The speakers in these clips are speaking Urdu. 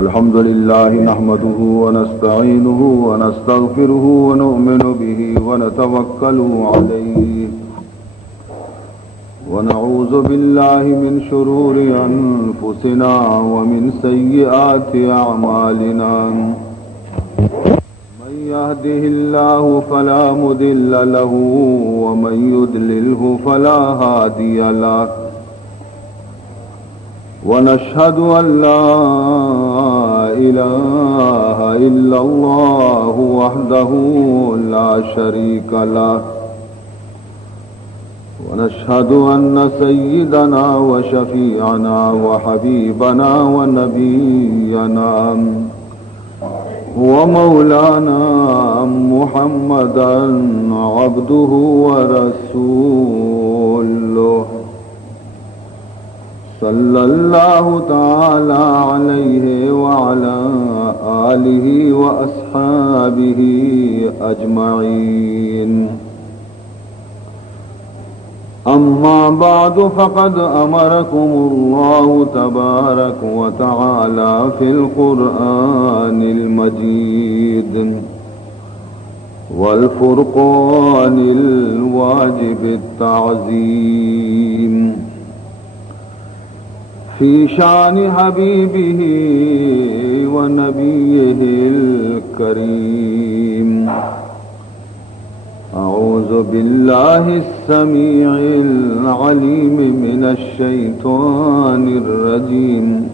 الحمد لله نحمده ونستعينه ونستغفره ونؤمن به ونتوكل عليه ونعوذ بالله من شرور أنفسنا ومن سيئات أعمالنا من يهده الله فلا مضل له ومن يضلله فلا هادي له ونشهد أن لا إله إلا الله وحده لا شريك له ونشهد أن سيدنا وشفيعنا وحبيبنا ونبينا ومولانا محمدا عبده ورسوله صلى الله تعالى عليه وعلى آله وأصحابه أجمعين أما بعد فقد أمركم الله تبارك وتعالى في القرآن المجيد والفرقان الواجب التعظيم في شان حبيبه ونبيه الكريم أعوذ بالله السميع العليم من الشيطان الرجيم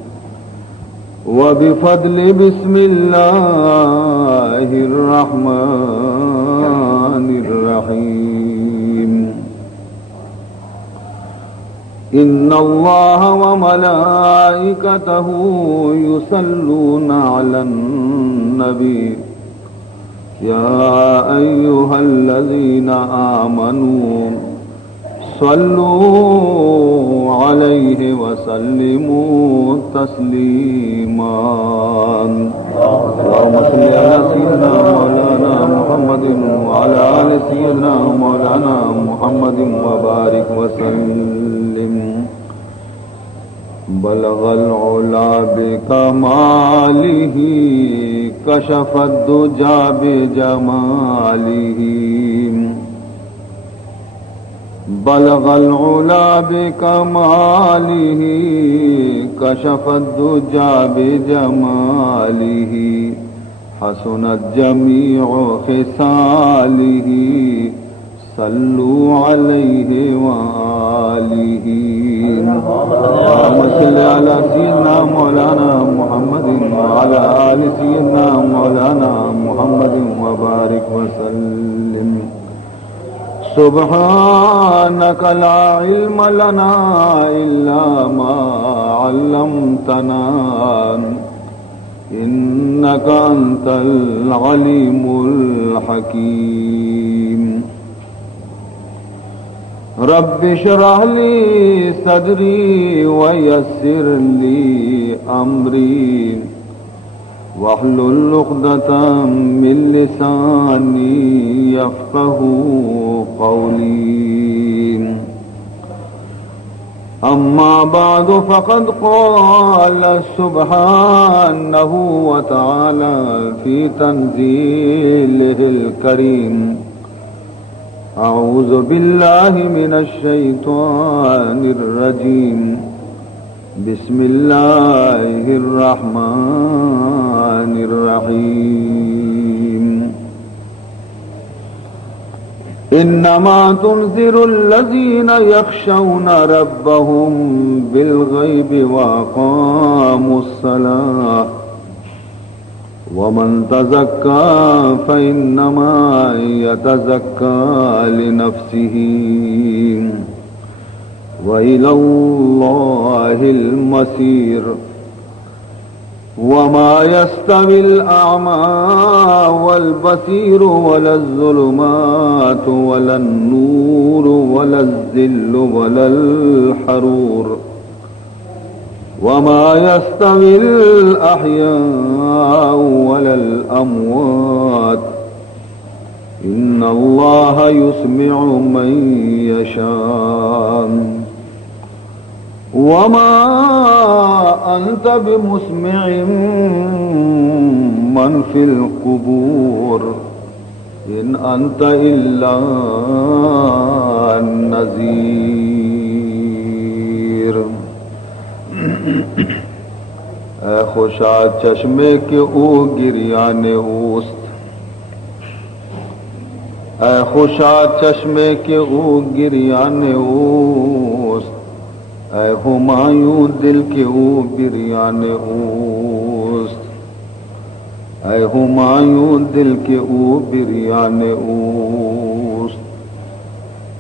وبفضل بسم الله الرحمن الرحيم إن الله وملائكته يصلون على النبي يا أيها الذين آمنوا صلوا عليه وسلموا تسليما اللهم صل على سيدنا مولانا محمد وعلى آل سيدنا مولانا محمد وبارك وسلم بلغ العلا بكماله كشف الدجى بجماله بلغ العلا بكماله كشف الدجى بجماله حسنت جميع خصاله صلوا عليه وآله اللهم صل على سيدنا مولانا محمد وعلى آل سيدنا مولانا محمد وبارك وسلم سبحانك لا علم لنا إلا ما علمتنا إنك أنت العليم الحكيم رب اشرح لي صدري ويسر لي أمري واحلل عقدة من لساني يفقه قولي أما بعد فقد قال سبحانه وتعالى في تنزيله الكريم أعوذ بالله من الشيطان الرجيم بسم الله الرحمن الرحيم إنما تنذر الذين يخشون ربهم بالغيب وأقاموا الصلاة ومن تزكى فإنما يتزكى لنفسه وإلى الله المصير وما يستوي الأعمى والبصير ولا الظلمات ولا النور ولا الظل ولا الحرور وما يستوي الأحياء ولا الأموات إن الله يسمع من يشاء وما أنت بمسمع من في القبور إن أنت إلا نذير اے خوشا چشمے کے او گریان اوست، اے خوشا چشمے کے او گریان اوست، اے ہمایوں دل کے او گریان اوست، اے ہمایوں دل کے او گریان اوست،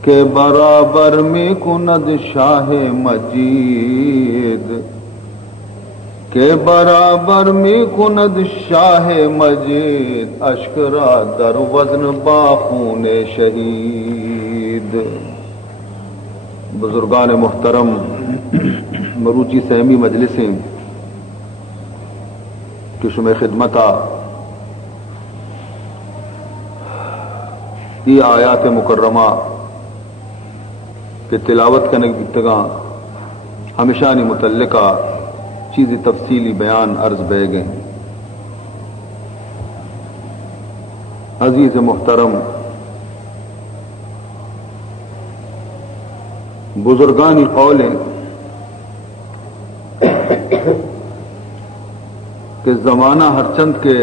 کہ برابر میں کند شاہ مجید، کہ برابر میں کند شاہ مجید، اشکرا در وزن باخون شہید۔ بزرگان محترم، مروچی سہمی مجلسیں کہ شمع خدمتا یہ آیات مکرمہ کہ تلاوت کرنے کی ابتدا ہمیشہ نہیں متعلقہ چیز تفصیلی بیان عرض بہ گئے۔ عزیز محترم، بزرگانی قولیں کہ زمانہ ہر چند کے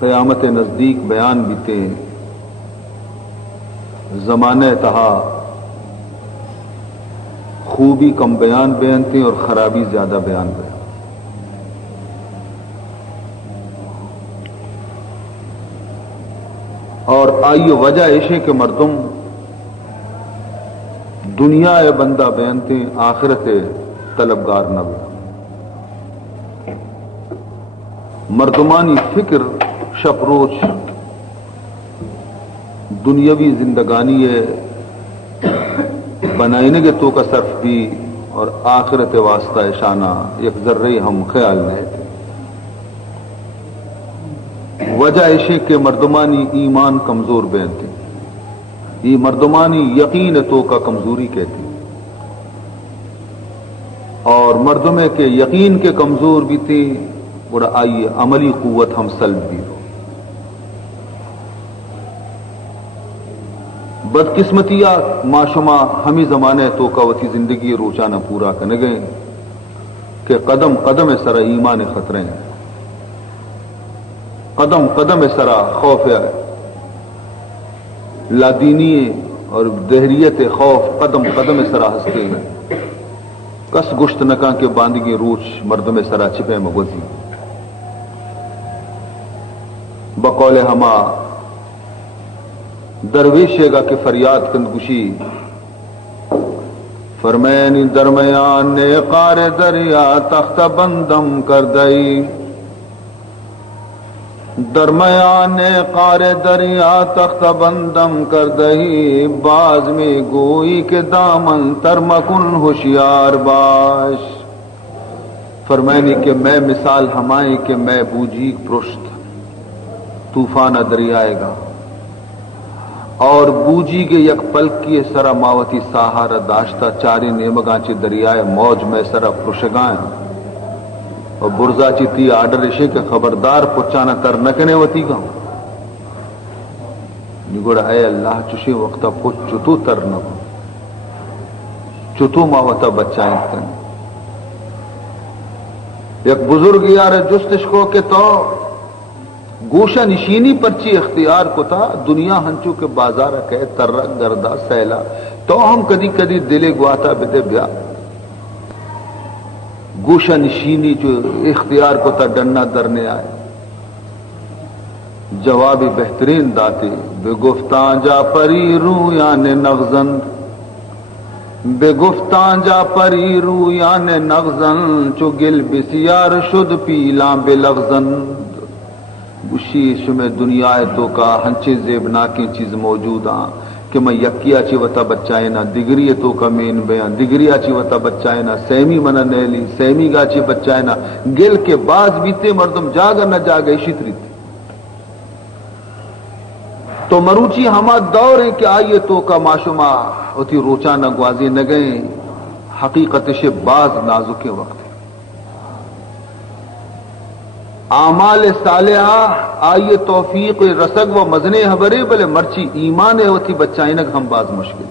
قیامت نزدیک بیان بیتے، زمانے تہا خوبی کم بیان بیانتے اور خرابی زیادہ بیان بیان۔ اور آئیو وجہ ایشے کہ مردم دنیا بندہ بیانتے آخرت طلبگار نہ بیان۔ مردمانی فکر شب روز دنیاوی زندگانی بنائنے کے تو کا صرف بھی اور آخرت واسطہ شانہ ایک ذرے ہم خیال نہیں تھے۔ وجہ ایشے کہ مردمانی ایمان کمزور بیانتے، یہ مردمانی یقین تو کا کمزوری کہتی، اور مردمے کے یقین کے کمزور بھی تھی اور آئیے عملی قوت ہم سلب بھی ہو۔ بدقسمتیہ معشمہ ہمیں زمانے تو کا وتی زندگی روچانہ پورا کرنے گئے کہ قدم قدم سرا ایمان خطرے ہیں، قدم قدم سرا خوف لادینی اور دہریت خوف قدم قدم سرا ہستے ہیں، کس گشت نکاں کے باندگی روچ مردم سرا چھپے مغزی بقول ہما درویشے گا کہ فریاد کندگشی فرمین درمیان نے قار دریا تخت بندم کر دئی، درمیان قار دریا تخت بندم کر دئی، باز میں گوئی کے دامن ترمکن ہوشیار باش۔ فرمائنی کہ میں مثال ہمائیں کہ میں بوجھی پرشت طوفانہ دریائے گا، اور بوجی کے یک پلک کی سرا ماوتی سہارا داشتہ چاری نیمگانچی دریائے موج میں سرا پرشگائیں، اور برزا چیتی آڈر اشے کے خبردار پچانا تر نکنے وتی گا نگوڑا اے اللہ چشی وقتا پچ چتو تر نکو چتو ماوتا بچائیں تن۔ یک بزرگ یار جستش کو کہ تو گوشہ نشینی پرچی اختیار کو تھا، دنیا ہنچو کے بازار کہ ترک گردہ سیلا تو ہم کدی کدی دلے گواتا بدے بیا، گوشہ نشینی جو اختیار کو تھا ڈننا درنے آئے، جواب بہترین داتے بے گفتان جا پری رویان نغزن، بے گفتان جا پری رویان نغزن، چو گل بسیار شد پیلاں بے لغزن۔ گشیش میں دنیا تو کا ہنچے زیبناکی چیز موجود ہیں کہ میں یکیا چی وطا بچائے نا دگری تو کا مین بیان، دگری چی وطا بچائے نا سیمی منا نیلی، سیمی گا چی بچائے نا گل کے باز بیتے مردم جاگا نہ جاگا اسی طریق۔ تو مروچی ہما دور ہے کہ آئیے تو کا معشومہ ہوتی روچانہ گوازی نہ گئے، حقیقت سے باز نازک وقت ہے. اعمال صالحہ آئیے توفیق رسگ و مزنے حبرے بلے مرچی ایمان ہے ہوتی بچائنک ہم باز مشکل.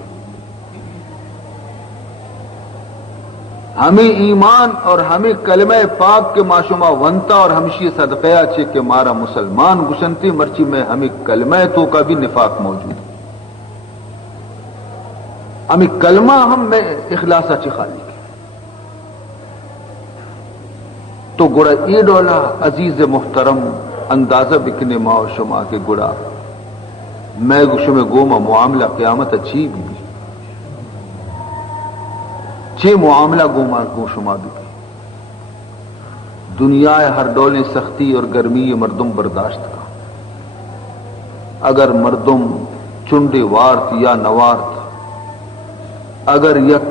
ہمیں ایمان اور ہمیں کلمہ پاک کے معشومہ ونتا اور ہمشی صدقہ چھے کہ مارا مسلمان گشنتی مرچی میں ہمیں کلمہ تو کا بھی نفاق موجود ہے. ہمیں کلمہ ہم میں اخلاص اچھی خالی کی تو گڑا ای ڈولا عزیز محترم اندازہ بکنے ما و شما کے گڑا میں گشو میں گوما معاملہ قیامت اچھی بھی چھ معاملہ گوما گو شما بھی دنیا ہر ڈولیں سختی اور گرمی مردم برداشت کا. اگر مردم چنڈے وارت یا نوارت اگر یک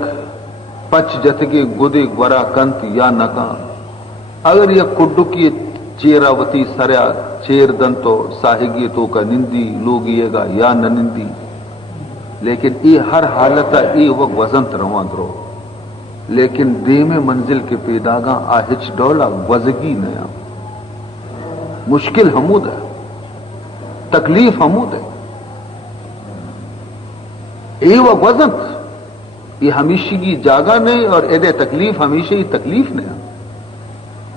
پچ جتگے گدے گورا کنت یا نکاں اگر یک کڈو کی چیرا وتی سریا چیر دن تو ساہگی تو کا نندی لوگیے گا یا نہ نندی لیکن ای ہر حالت ای وقت وزنت رواں درو لیکن دیم منزل کے پیداگاں آہچ ڈولا وزگی نیا مشکل حمود ہے تکلیف حمود ہے ای وقت وزنت یہ ہمیشہ کی جاگا نہیں اور ایدے تکلیف ہمیشہ ہی تکلیف نیا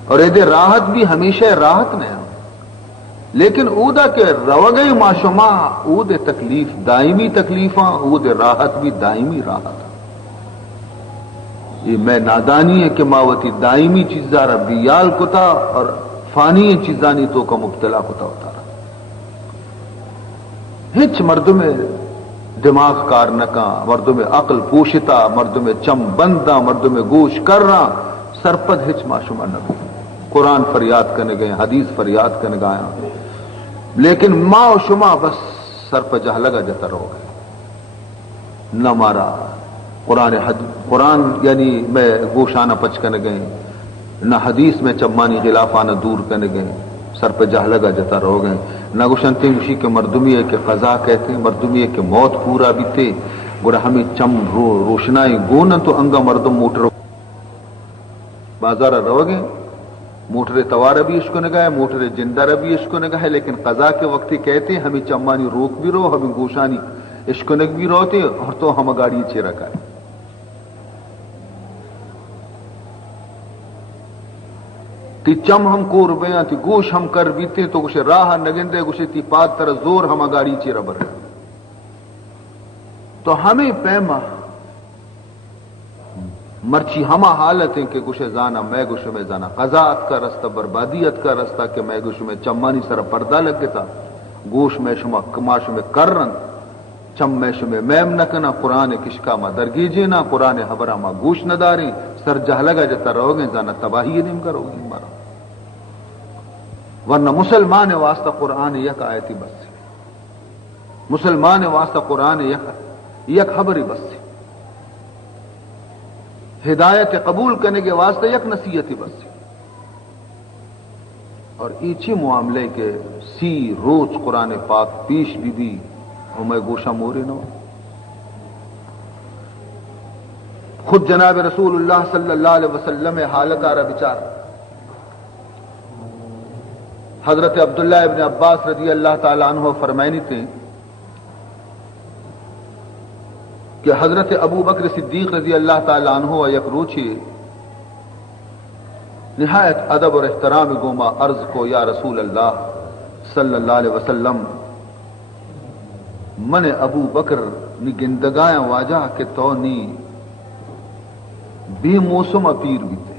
اور ایدے راحت بھی ہمیشہ راحت نیا لیکن اودا کے روگئی معشومہ اود تکلیف دائمی تکلیفاں اود راحت بھی دائمی راحت. یہ میں نادانی ہے کہ ماوتی دائمی چیزا ربیال کتا اور فانی چیزانی تو کا مبتلا کتا ہوتا رہا. ہچ مردم دماغ کار نکا مردم عقل پوشتا مردم چم بندہ مردم گوش کرنا سرپد ہچ معشومہ نبی قرآن فریاد کرنے گئے حدیث فریاد کرنے گایا لیکن ماں و شما بس سر پہ جہ لگا جتا رہو گئے نہ مارا قرآن یعنی میں گوشانہ پچ کرنے گئے نہ حدیث میں چمانی غلافانہ دور کرنے گئے سر پہ جہ لگا جتا رہو گئے نہ گوشنتے اسی کے مردمی ہے کہ قضا کہتے ہیں مردمی ہے کہ موت پورا بھی تھے گوڑا ہمیں چم روشنائی گونا تو انگا مردم موٹر بازارہ رہو گئے موٹر توار بھی عشق نے گئے موٹر جندر بھی عشق نے گئے لیکن قضا کے وقت ہی کہتے ہمیں چمانی روک بھی رو ہمیں گوشانی عشق نے بھی روتے اور تو ہم گاڑی چیرا کائے تی چم ہم کو ربیاں تی گوش ہم کر بیتے تو کچھ راہ نگندے کچھ تی پات تر زور ہم گاڑی چیرا بر رہے تو ہمیں پیما مرچی ہما حالت ہیں کہ گوشے زانا میں گوشے میں زانا قضاءت کا رستہ بربادیت کا رستہ کہ میں گوشے میں چمانی سر پردہ لگ گتا گوش میں شما کماش میں کرن چم میں شما میم نکنا قرآن کشکا ما درگیجے نا قرآن حبرہ ما گوش نداری سر جہ لگا جتا رہو گے زانا تباہی نیم کرو گے ہمارا ورنہ مسلمان واسطہ قرآن یک آیتی بس سے مسلمان واسطہ قرآن یک خبری بس سے ہدایت قبول کرنے کے واسطے یک نصیحتی بس سے اور ایچی معاملے کے سی روز قرآن پاک پیش بھی ہمیں گوشہ مورے نو خود جناب رسول اللہ صلی اللہ علیہ وسلم حالت آرہ بچار حضرت عبداللہ ابن عباس رضی اللہ تعالیٰ عنہ فرمائنی تھے کہ حضرت ابو بکر صدیق رضی اللہ تعالیٰ عنہ یک روچی نہایت ادب اور احترام گوما عرض کو یا رسول اللہ صلی اللہ علیہ وسلم من ابو بکر نی گندگایا واجہ کہ تو نی بے موسم پیر بھی تھے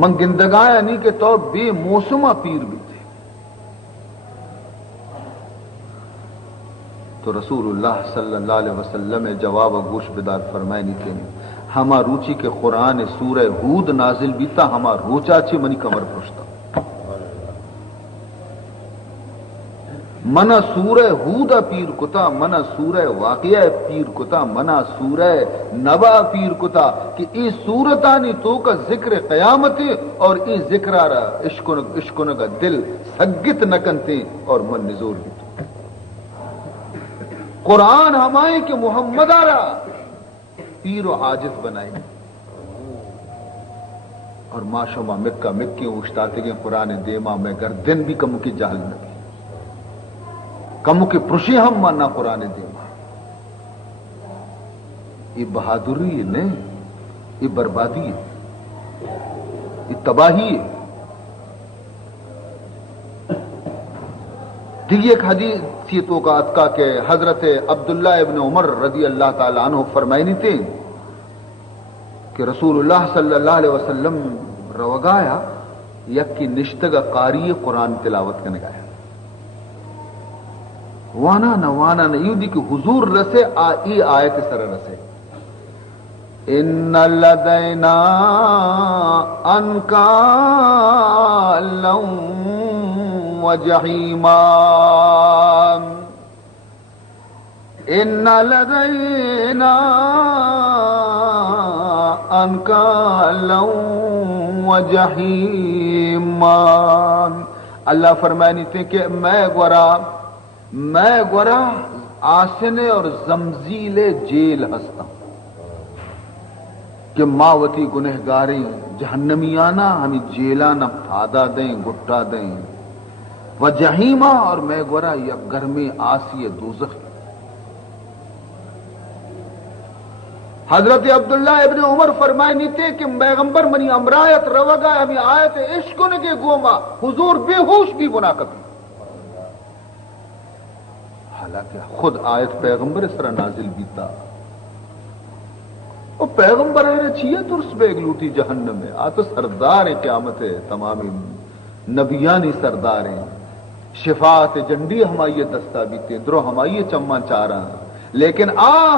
من گندگایا نہیں کہ تو بے موسم پیر بھی تھے تو رسول اللہ صلی اللہ علیہ وسلم جواب گوش بدار فرمائے نہیں تھے ہما روچی کے قرآن سورہ ہود نازل بیتا ہما روچا چھے منی کمر پوشتا منا سورہ ہود پیر کتا منا سورہ واقعہ پیر کتا منا سورہ نبا پیر کتا کہ ای سورتانی تو کا ذکر قیامت اور ای ذکر آرہ عشقنگا دل سگت نکنتے اور من نزور بھی تو قرآن ہمائے کہ محمد آرہ پیر و عاجز بنائیں اور ما شما مکہ مکی اشتاتے گئے قرآن دیما میں گردن بھی کم کی جہل نبی کم کے پرشی ہم مانا قرآن دیما یہ بہادری ہے نہیں، یہ بربادی ہے، یہ تباہی ہے۔ دیکھیے ایک حدیث یہ تو کا اتکا کہ حضرت عبداللہ ابن عمر رضی اللہ تعالیٰ عنہ فرمائنی تھے کہ رسول اللہ صلی اللہ علیہ وسلم روگایا یک کی نشتگ قاری قرآن تلاوت کا نگایا وانا نہ یوں دی کہ حضور رسے آئی آیت سر رسے ان لدینا انکالا وجحیما ان لدینا انکالا وجحیما۔ اللہ فرمانی تھے کہ میں گورا آسنے اور زمزیل جیل ہستا ہوں کہ ماوتی گنہگاری جہنمیانا ہمیں جیلانا پھادا دیں گٹا دیں و جہیمہ اور میں گورا یا گرمی آسی دوزخ۔ حضرت عبداللہ ابن عمر فرمائے نہیں تھے کہ پیغمبر منی امرایت روگا ہمیں آیت عشق نے کے گوما حضور بے ہوش بھی بنا کبھی، حالانکہ خود آیت پیغمبر اس طرح نازل بیتا اور پیغمبر ہے چھیے ترس بیگ لوٹی جہنم میں آتا سردار قیامت ہے، تمام نبیانی سردار ہیں، شفاعت جنڈی ہمائی دستہ بیتے درو ہمائی چمہ چارہ، لیکن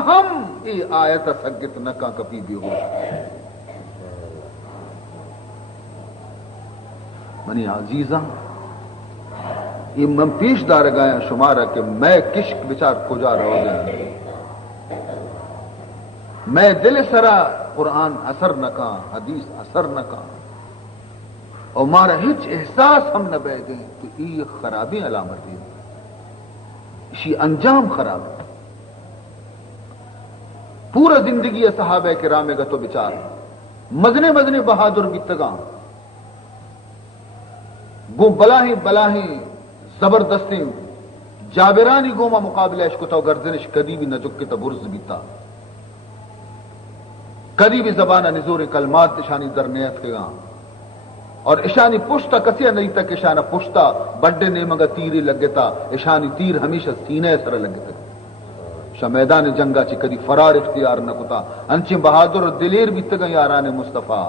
ہم یہ آیت سگت نکا کبھی بھی ہو منی عزیزاں یہ من پیش دار گایا شمارا کہ میں کشک بچار کجا رہو گیا میں دل سرا قرآن اثر نکا حدیث اثر نکا اور مارا ہچ احساس ہم نہ بہ گئے تو یہ خرابی علامت ہے، اسی انجام خراب ہے۔ پورا زندگی صحابہ کرام گا تو بچار مزنے بہادر بیتگاں گو بلاہی زبردستی جابرانی گوما مقابلہ عشق تو گردنش کدی بھی نہ جک تا برز بیتا کدی بھی زبانہ نزور کلمات اشانی درنیت کے گاں اور اشانی پشتا کسیا نہیں تک اشانہ پشتا بڑے نیمگا تیری لگتا اشانی تیر ہمیشہ سینے سر لگتا میدان جنگا چی کدی فرار اختیار نہ کتا انچی بہادر دلیر بھی تگا یاران مصطفیٰ،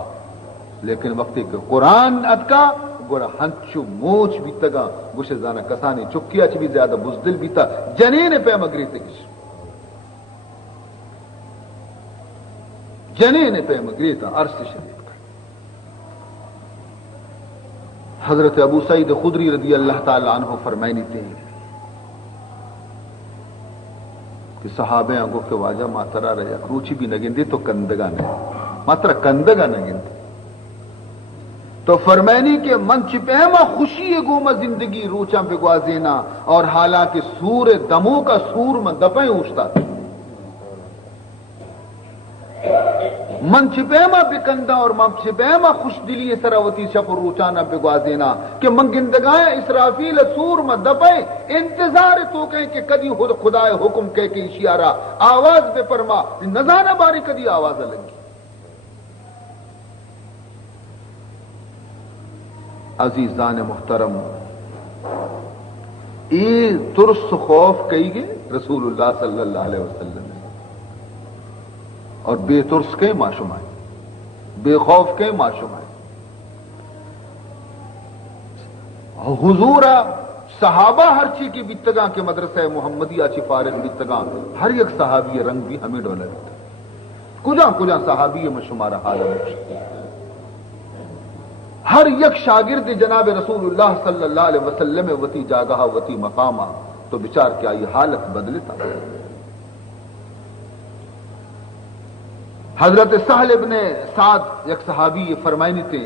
لیکن وقتی کہ قرآن اتکا گوڑا ہنچو موچ بھی تگا گوشے زانا کسانی چکیا چی بھی زیادہ بزدل بھی تا جنین پہ مگری تکش جنین پہ مگری تا عرص شریف کا۔ حضرت ابو سعید خدری رضی اللہ تعالی عنہ فرمائنی تھے کہ صحابے آنگو کے واجہ ماترہ رہا کروچی بھی نگندی تو کندگا نہیں ماترہ کندگا نگندی تو فرمینی کہ من چپیما خوشی گوما زندگی روچاں بگوازینا اور حالانکہ سور دمو کا سور من دپیں اوشتا من چپیما بکندہ اور من چپیما خوش دلی سراوتی شفر روچانا بگوازینا کہ من گندگائیں اسرافیل سور من دپیں انتظار تو کہیں کہ کدی خدا حکم کہہ کے اشیارہ آواز بے پرما نزانہ باری کدی آواز لگی۔ عزیزان محترم ای ترس خوف کہی گے رسول اللہ صلی اللہ علیہ وسلم اور بے ترس کے معشومائیں بے خوف کے معشومائیں حضور صحابہ ہر چی کی بیتگاں کے مدرسہ محمدیہ چی فارغ بیتگاں ہر یک صحابی رنگ بھی ہمیں ڈولا بیتا کجا صحابی میں شمارہ حال ہے ہر یک شاگرد جناب رسول اللہ صلی اللہ علیہ وسلم وتی جاگہ وتی مقامہ تو بچار کیا یہ حالت بدلتا۔ حضرت سہل ابن سعد یک صحابی یہ فرمائنی تھے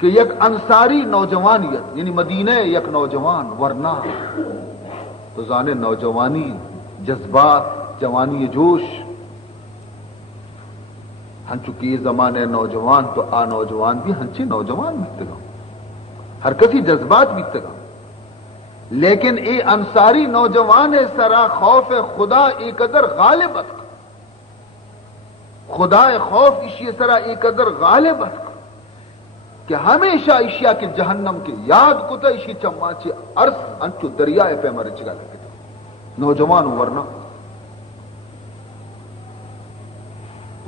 کہ یک انصاری نوجوانیت یعنی مدینہ یک نوجوان ورنہ تو زانے نوجوانی جذبات جوانی جوش ہنچکی زمانے نوجوان تو آ نوجوان بھی ہنچی نوجوان بیتے گا، ہر کسی جذبات بیتے گا، لیکن ای انصاری نوجوان سرا خوف خدا ای قدر غالب اتک، خدا خوف اسی سرا ای قدر غالب اتک کہ ہمیشہ اشیا کے جہنم کے یاد کتا اسی چماچی عرص انچو دریائے پہ مرے چگا لگے نوجوان ورنہ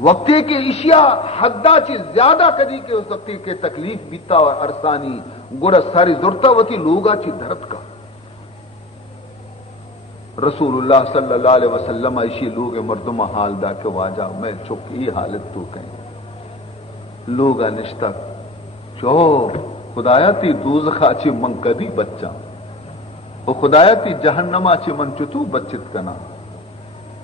وقتی کے اشیا حدہ چی زیادہ کدی کے اس وقتی کے تکلیف بیتا اور ارسانی گڑا ساری ضرورتا وتی لوگا چی دھرت کا رسول اللہ صلی اللہ علیہ وسلم ایشی لوگ مردم حال دا کے واجہ میں چکی حالت تو کہیں لوگا نشتہ چو خدایا تی دوزخا چی من کدی بچہ و خدایا تی جہنما چی من چتو بچت کنا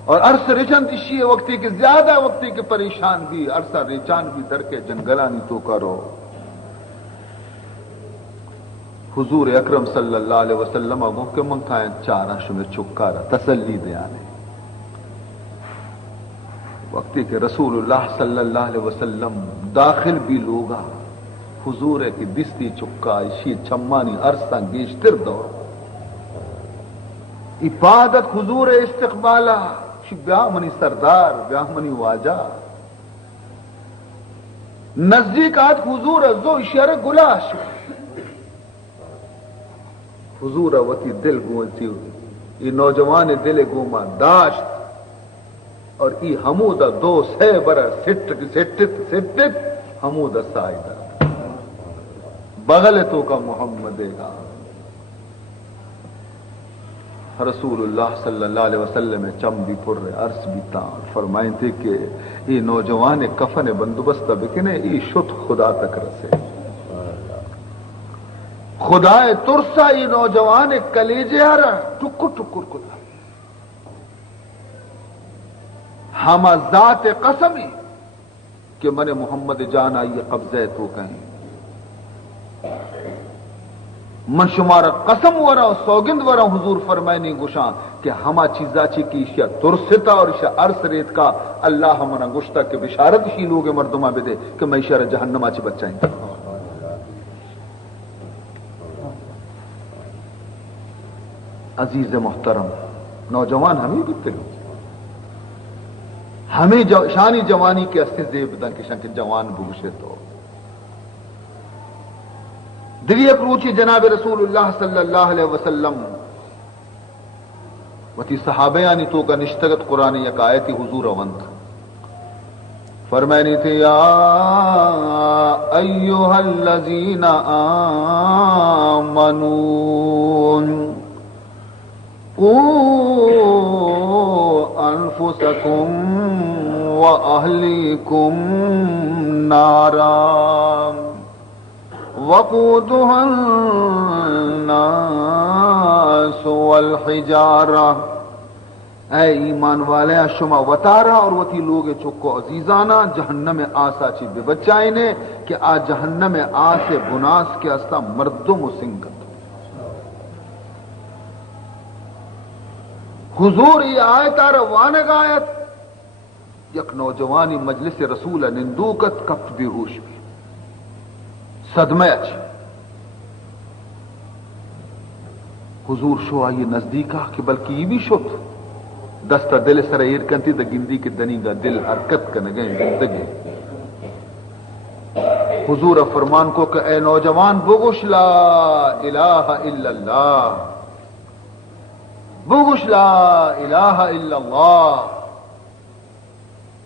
اور عرص رچن تشیئے وقتی کے زیادہ وقتی کے پریشان بھی عرصہ ریچان بھی در کے جنگلانی تو کرو حضور اکرم صلی اللہ علیہ وسلم اگو کہ من کھائیں چارہ شمر چکارا تسلی دیانے وقتی کہ رسول اللہ صلی اللہ علیہ وسلم داخل بھی لوگا حضور کی دستی چکا اسی چمانی عرصہ گیشتر دور عبادت حضور استقبالہ بیاہ منی سردار بیاہ منی واجہ نزدیکات حضور زو اشارہ گلاش حضور وتی دل گونتی ہوئی یہ نوجوان دل گوما داشت اور ای حمودہ دو سے برا سٹت حمودہ سائدہ بغل تو کا محمد گا رسول اللہ صلی اللہ علیہ وسلم چم بھی پر عرص بھی تان فرمائیں تھے کہ یہ نوجوان کفن بندوبست بکنے یہ شت خدا تک رسے خدا ترسا یہ نوجوان کلیجے آ رہا ٹکر ٹکر کتا ہم ذات قسمی کہ من محمد جان آئیے قبضہ تو کہیں من شمارا قسم ورا سوگند ورا حضور فرمائے نہیں گشاں کہ ہما چیزا چی کی اشیاء ترستا اور اشیاء عرص ریت کا اللہ ہمنا گشتا کہ بشارت ہی لوگ مردمہ بدے کہ میں اشیاء جہنم چی بچائیں عزیز محترم نوجوان ہمیں بیتے گا ہمیں شانی جوانی کے استے زیب دن کے شان کے جوان بوشے تو دلی اکروچی جناب رسول اللہ صلی اللہ علیہ وسلم وتی صحابیانی تو کا نشتگت قرآن یک آیتی حضور وند فرمانی تھی یا ایوہ الذین آمنون قوا انفسکم واہلیکم نارا وقودها الناس والحجارہ اے ایمان والے شما وطارا اور وتی لوگ چکو عزیزانا جہنم آسا چی بے بچائیں نے کہ آ جہنم آسے بناس کے استا مردم و سنگت حضور یہ آیت روانگ آیت یک نوجوانی مجلس رسول نندوکت کپت بے ہوش بھی صدمہ اچھی حضور شو آئیے نزدیکا کہ بلکہ یہ بھی شد دستہ دل سر ایر کنتی دا گندی کے دنی گا دل حرکت کنگیں زندگی حضور فرمان کو کہ اے نوجوان بگوش لا الہ الا اللہ بگوش لا الہ الا اللہ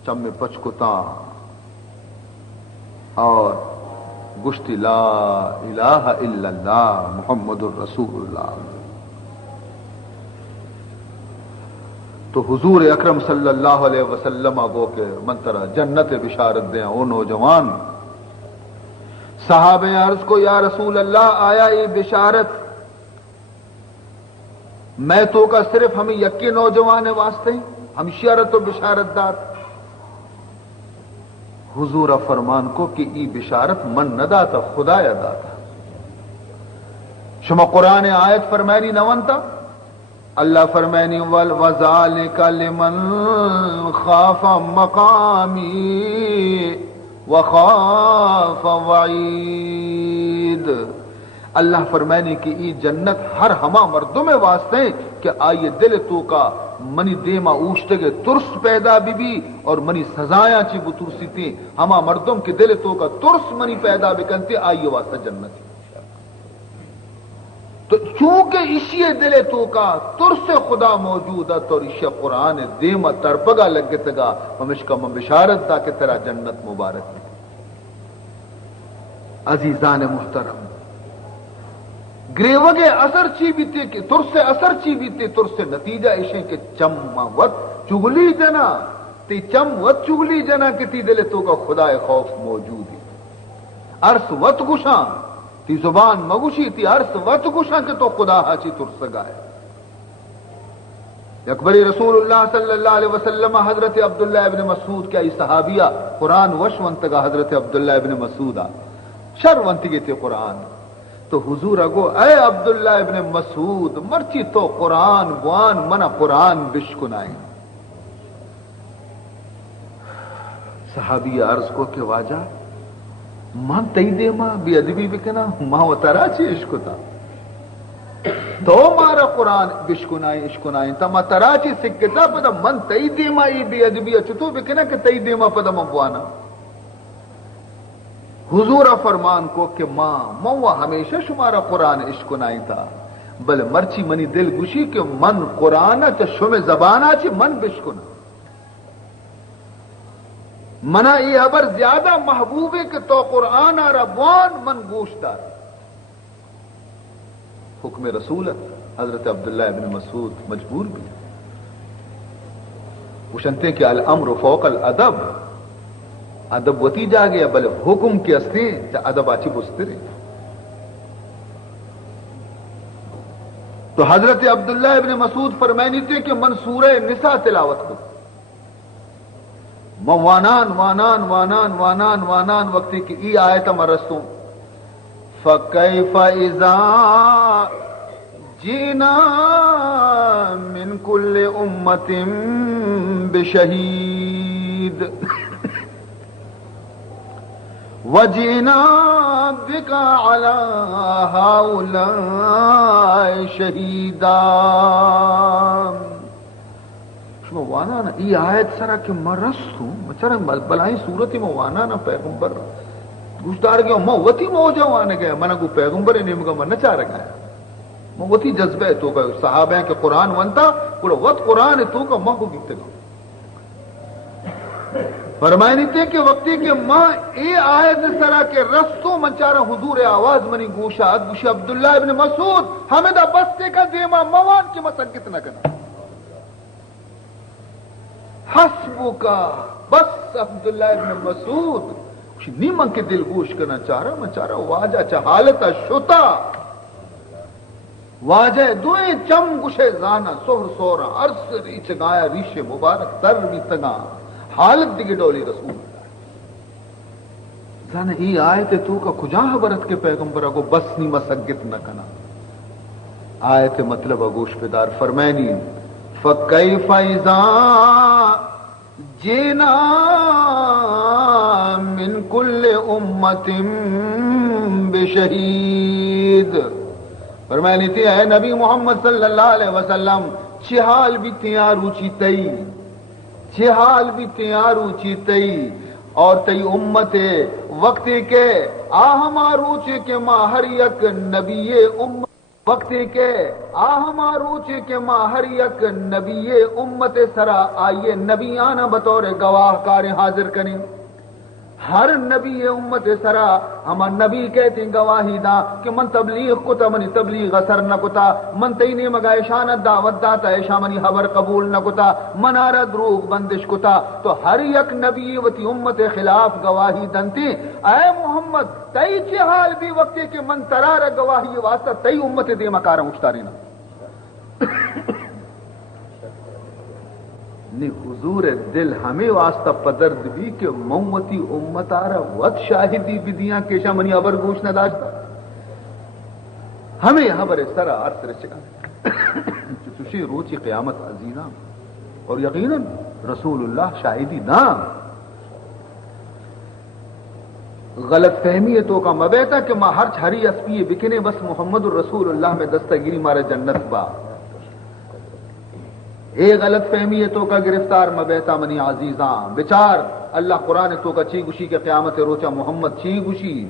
چم میں پچکتا اور گشتی لا الہ الا اللہ محمد الرسول اللہ تو حضور اکرم صلی اللہ علیہ وسلم گو کے منترہ جنت بشارت دیں او نوجوان صحابہ عرض کو یا رسول اللہ آیا یہ بشارت میں تو کا صرف ہمیں یکی نوجوان واسطے ہم شیرت و بشارت دار حضور فرمان کو کہ ای بشارت من نہ داتا خدا یا داتا شما قرآن آیت فرمائنی نونتا اللہ فرمائنی وَذَلِكَ لِمَنْ خَافَ مَقَامِي وَخَافَ وَعِيدِ. اللہ فرمائنی کہ ای جنت ہر ہما مردوں میں واسطے ہیں کہ آئیے دل تو کا منی دیما اوشتے کے ترس پیدا بھی اور منی سزایاں چی بترسی تھی ہما مردم کے دل تو کا ترس منی پیدا بھی کنتے آئیے واسطہ جنت. تو چونکہ اسی دل تو کا ترس خدا موجود ہے تو اسی قرآن دیما ترپگا لگتگا ہمشکا من بشارت دا کہ ترا جنت مبارک ہے. عزیزان محترم گریوگے اثر چی بیتے کہ ترس اثر چی بیتے ترس نتیجہ ایشے کہ چم وقت چگلی جنا تی چم وقت چگلی جنا کہ تی دل تو کا خدا خوف موجود ہے. عرص وقت گشاں تی زبان مگوشی تی عرص وقت گشاں کہ تو خدا ہاچی ترس گائے. اکبری رسول اللہ صلی اللہ علیہ وسلم حضرت عبداللہ ابن مسعود کیا صحابیہ قرآن وشونتگا حضرت عبداللہ ابن مسعود شرونتگی تے قرآن تو حضور اگو اے عبداللہ ابن مسعود مرچی تو قرآن وان منا قرآن بشکنائیں. صحابی عرض کو کہ واجہ مان تئی دے ماں بی ادبی بکنا ماں و ترا چی عشقتا تو مارا قرآن بشکنائیں عشکنائیں تا ما ترا چی سکتا پدا من تئی دے ماں ای بی ادبی چطو بکنا کہ تئی دے ماں پدا مبوانا. حضور فرمان کو کہ ماں موا ہمیشہ شمارا قرآن عشقنائی تھا بل مرچی منی دل گوشی کہ من قرآن چا شم زبانا چی من بشکنا منا یہ خبر زیادہ محبوب ہے کہ تو قرآن ربوان من گوشتار. حکم رسول حضرت عبداللہ ابن مسعود مجبور بھی وہ شنتے کہ الامر فوق الادب ادب وتی جا گیا بلے حکم کے استے ادب آچی بسترے. تو حضرت عبداللہ ابن مسعود فرمائنی تھے کہ من سورہ نساء تلاوت کو وانان وانان وانان وانان وانان وقتی کی ای آیت مرستوں فَكَيْفَ إِذَا جِئْنَا مِنْ كُلِّ أُمَّةٍ بِشَهِيدٍ وَجِئْنَا بِكَ عَلَى هَؤُلَاءِ شَهِيدًا. وانا نا ای آیت سرا کہ مرستوں مچرا بلائی صورتی میں وانا نا پیغمبر گوشتار گیا ماں وتی موجہ وانا گیا منا کو پیغمبر نیم کا من چاہ رکھا ہے ماں وتی جذبہ تو کا صحابہ ہیں کہ قرآن وانتا پورا وقت قرآن تو کا ماں کو گیتے گا. فرمائنی تھے کہ وقتی کہ ماں ای آیت سرا کہ رستوں منچارا حضور آواز منی گوشا گوشا عبداللہ ابن مسعود ہمیں دا بستے کا دیما موان کی مسکت نہ کرنا حسبکا بس. عبداللہ ابن مسعود نیمن کے دل گوش کرنا چاہ رہا میں چاہ رہا واجہ چاہ حالتا شتا واجہ دوئیں چم گشے زانا سہر سورا عرص ریچ گایا ریش مبارک تر بھی تگا حالت دیگی ڈولی رسول زانا ای آیت تو کا کجا حبرت کے پیغمبرہ کو بس نی مسگت نہ کنا. آیت مطلب گوش پیدار فرمینی فَكَيْفَ إِذَا جِئْنَا مِنْ كُلِّ أُمَّةٍ بِشَهِيدٍ. فرمائنی تھی اے نبی محمد صلی اللہ علیہ وسلم چھحال بھی تیارو چی تئی چھحال بھی تیارو چی تئی اور تئی امت وقتی کے آہمارو چی کے ماں ہر یک نبی امت وقتی کے آہمارو چی کے ماں ہر یک نبی امت سرا آئیے نبیانہ بطور گواہ کار حاضر کریں. ہر نبی امت سرا ہما نبی کہتے ہیں گواہی دا کہ من تبلیغ کتا منی تبلیغ اثر نہ کتا من تینے مگا اشانت دعوت داتا ایشا منی خبر قبول نہ کتا من آرہ دروغ بندش کتا. تو ہر یک نبی وتی امت خلاف گواہی دنتی اے محمد تئی چی حال بھی وقتی کہ من ترار گواہی واسطہ تئی امت دے مکارا اچھتارینا نی حضور دل ہمیں واسطہ پدرد بھی کہ موتی امت آرہ وقت شاہدی بدیاں کیشا منی عبر گوش نہ داشتا ہمیں حبر سرا عرص رچکا چوشی روچی قیامت عزیزاں اور یقیناً رسول اللہ شاہدی نام غلط فہمی ہے تو کا مبیتا کہ ماں ہر چھری اسپی بکنے بس محمد الرسول اللہ میں دستگیری مارے جنت با اے غلط فہمی ہے تو کا گرفتار مبیتا منی عزیزاں بچار اللہ قرآن تو کا چی گشی کے قیامت روچا محمد چی گشی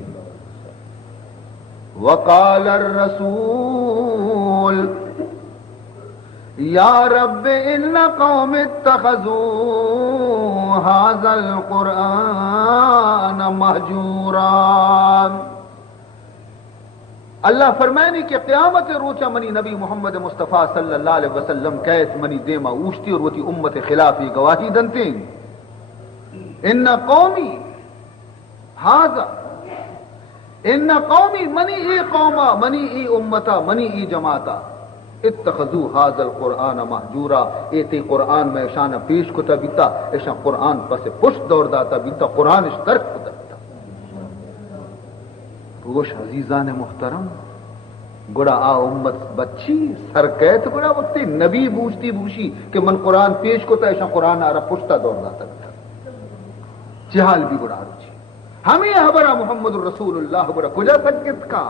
وقال الرسول یا رب ان قوم اتخذوا هذا القرآن مہجورا اللہ فرمائنی کہ قیامت روچا منی نبی محمد مصطفیٰ صلی اللہ علیہ وسلم کہت منی دیما اوشتی اور وتی امت خلافی گواہی دنتے ان قومی هذا ان قومی منی ای قوما منی ای امتا منی ای جماعتا اتخذوا هذا القرآن مہجورا ایتی قرآن میں شان پیش کتا بیتا ایشان قرآن پس پشت دور داتا بیتا قرآن اس ترک کتا بیتا روش عزیزان محترم گڑا آ امت بچی سرکیت گڑا وقتی نبی بوشتی بوشی کہ من قرآن پیش کتا ایشان قرآن آرہ پشتا دور داتا بیتا جہال بھی گڑا روچی ہمیں حبرہ محمد الرسول اللہ گڑا کجا سکت کا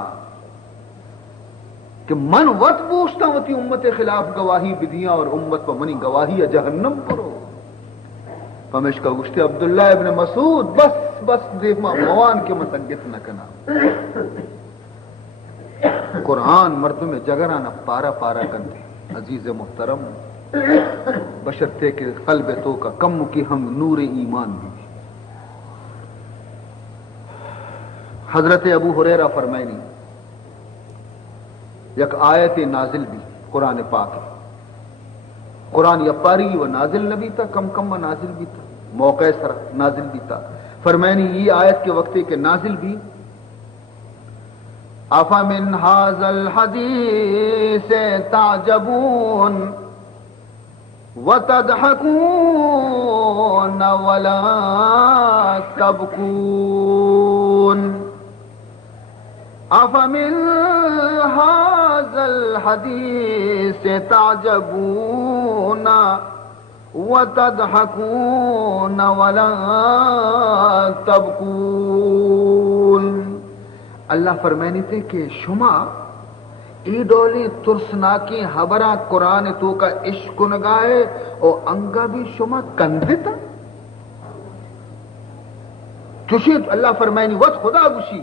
کہ من وط بوشتا ہوتی امت خلاف گواہی بدیاں اور امت پر منی گواہی جہنم پرو پمش کا گشتے عبداللہ ابن مسعود بس دیکھ موان کے مسنگت نہ کنا قرآن مردوں میں جگرانا پارا پارا کرتے عزیز محترم بشرتے کہ قلب تو کا کم کی ہم نور ایمان بھی حضرت ابو ہریرہ فرمائنی یک آیت نازل بھی قرآن پاک ہے قرآن یا پاری و نازل نبی تھا کم و نازل بھی تھا موقع سر نازل بھی تھا فرمائنی یہ آیت کے وقت کے نازل بھی افمن ھذا الحدیث تعجبون وتضحكون ولا تبكون افمن ھذا الحدیث تعجبون وتضحكون ولا تبكون اللہ فرمائنی تھے کہ شما ای ڈولی ترسناکی حبرہ قرآن تو کا عشق نگائے اور انگا بھی شما کندتا چوشی اللہ فرمائنی وقت خدا گوشی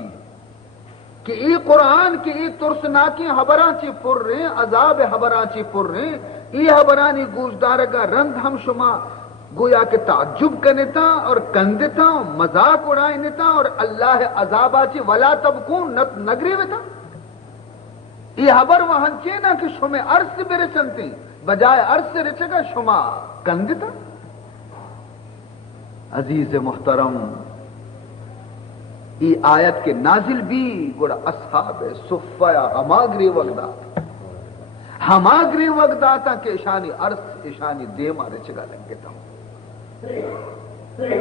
کہ ای قرآن کی ای ترسناکی حبران چی پر رہے عذاب حبران چی پر رہے ای حبرانی گوشدار کا رند ہم شما گویا کہ تعجب کرنیتا اور کندتا مذاق اڑائنیتا اور اللہ عذابا چی ولا تبکون نگری ویتا ای حبر وہن چینا کہ شما عرص برے چلتے بجائے عرص سے رچے گا شما کندتا عزیز محترم ای آیت کے نازل بھی گوڑا اصحاب صفہ ہماگری وقت آتا کہ اشانی عرص اشانی دیما رچگا لنگتا ہوں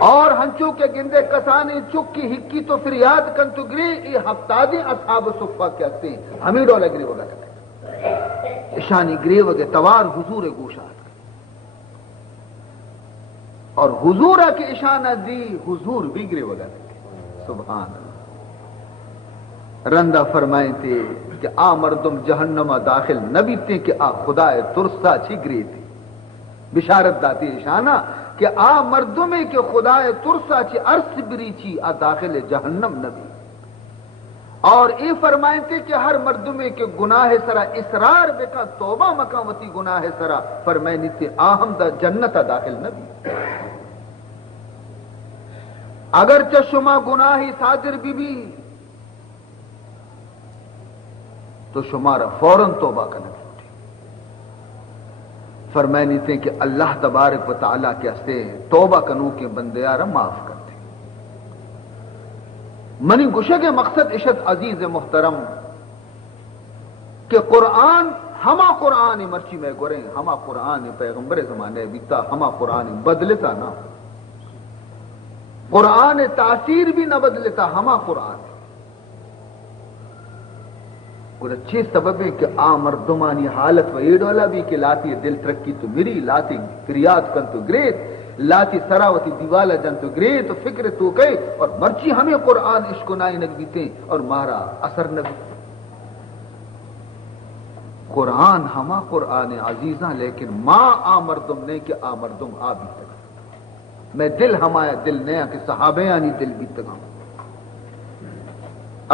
اور ہنچو کے گندے کسانی چکی ہکی تو پھر یاد کن تو گری ای ہفتادی اصحاب صفہ کہتے ہیں ہمیں ڈولا گری وگا کرتے اشانی گری وگے توار حضور گوشات اور حضورہ کے اشانہ دی حضور بھی گری وگا کرتے سبحان اللہ رندہ فرمائیں تھے کہ آ مردم جہنمہ داخل نبی تھے کہ آ خدا ترسا چھگری تھی بشارت داتی اشانہ کہ آ مردمے کہ خدا ترسا چی عرص بری چی آ داخل جہنم نبی اور ای فرمائیں تھے کہ ہر مردمے کے گناہ سرا اسرار بکا توبہ مکاوتی گناہ سرا فرمائنی تھے آہم دا جنت داخل نبی اگر شما گناہی صادر بھی تو شمارا فوراً توبہ کرنا چاہتے فرمائنی تھے کہ اللہ تبارک و تعالیٰ کے ہستے توبہ کنو کے بندیارہ معاف کرتے منی گشے کے مقصد عشت عزیز محترم کہ قرآن ہما قرآن مرچی میں گوریں ہما قرآن پیغمبر زمانے بیتا ہما قرآن بدلتا نہ قرآن تاثیر بھی نہ بدلتا ہما قرآن اور اچھے سبب ہے کہ آ مردمانی حالت و ایڈولا بھی کہ لاتی دل ترقی تو میری، لاتی فریاد کن تو گریت، لاتی سراوتی دیوالا جن تو گریت تو فکر تو کہے، اور مرچی ہمیں قرآن عشق و نائی نگبیتے اور مارا اثر نبی قرآن ہما قرآن عزیزاں، لیکن ماں آ مردم نہیں کہ آ مردم آ بھی تگا، میں دل ہمایا دل نیا کہ صحابیانی دل بھی تگا۔